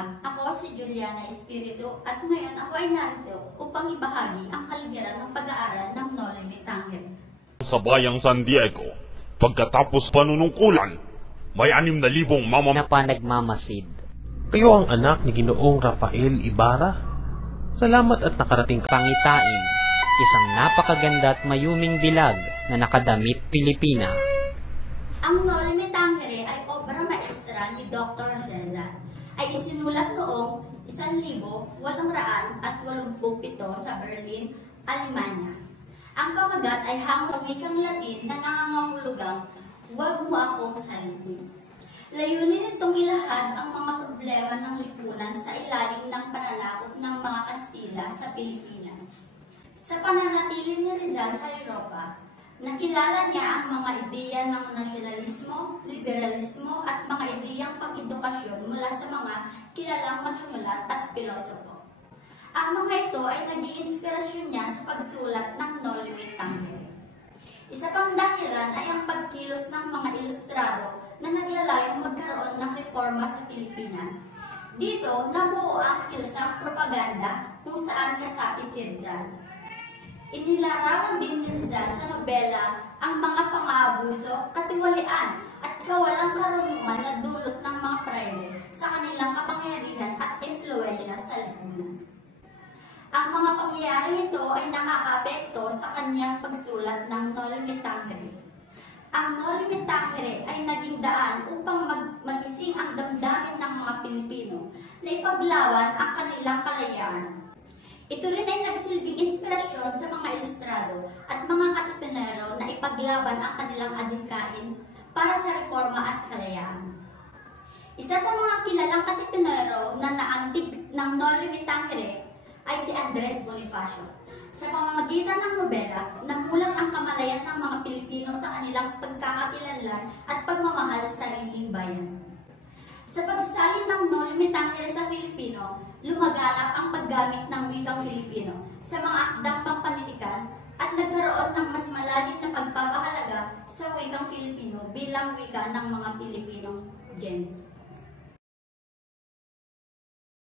umaga, ako si Juliana Espiritu at ngayon ako ay narito upang ibahagi ang kaligaran ng pag-aaral ng Noli Me Tangere. Sa bayang San Diego, pagkatapos panunungkulan, may 6,000 na pa nagmamasid. Kayo ang anak ni Ginoong Rafael Ibarra. Salamat at nakarating ka. Pangitain, isang napakaganda at mayuming dilag na nakadamit Pilipina. Ang Noli Me Tangere ay obra maestra ni Dr. Cesar. Ay isinulat noong 1887 sa Berlin, Alemanya. Ang pamagat ay hango sa wikang Latin na nangangahulugang, "Huwag mo akong salipin." Layunin nitong ilahad ang mga problema ng lipunan sa ilalim ng pananakop ng mga Kastila sa Pilipinas. Sa pananatili ni Rizal sa Europa, nakilala niya ang mga ideya ng nasyonalismo, liberalismo at mga ideyang pang-edukasyon mula sa mga kilalang manunulat at pilosopo. Ang mga ito ay naging inspirasyon niya sa pagsulat ng Noli Me Tangere. Isa pang dahilan ay ang pagkilos ng mga ilustrado na naglalayong magkaroon ng reforma sa Pilipinas. Dito, nabuo ang kilusang propaganda kung saan kasapi si Rizal. Inilarawan din ni Rizal sa nobela ang mga pang-aabuso, katiwalian at kawalang karunungan na dulot ng mga prayle sa kanilang kapangyarihan at impluwensya sa lipunan. Ang mga pangyayaring ito ay nakakaapekto sa kanyang pagsulat ng Noli Me Tangere. Ang Noli Me Tangere ay naging daan upang magising ang damdamin ng mga Pilipino na ipaglawan ang kanilang kalayaan. Ito rin ay nagsilbing inspirasyon sa mga ilustrado at mga katipunero na ipaglaban ang kanilang adhikain para sa reforma at kalayaan. Isa sa mga kilalang katipunero na naantig ng Noli Me Tangere ay si Andres Bonifacio. Sa pamamagitan ng nobela, namulat ang kamalayan ng mga Pilipino sa kanilang pagkakakilanlan at pagmamahal sa sariling bayan. Sa pagsasalin ng Noli Me Tangere sa Filipino, lumaganap ang paggamit ng wikang Filipino sa mga akdang pampanitikan at nagkaroon ng mas malalim na pagpapahalaga sa wikang Filipino bilang wika ng mga Pilipinong Gen.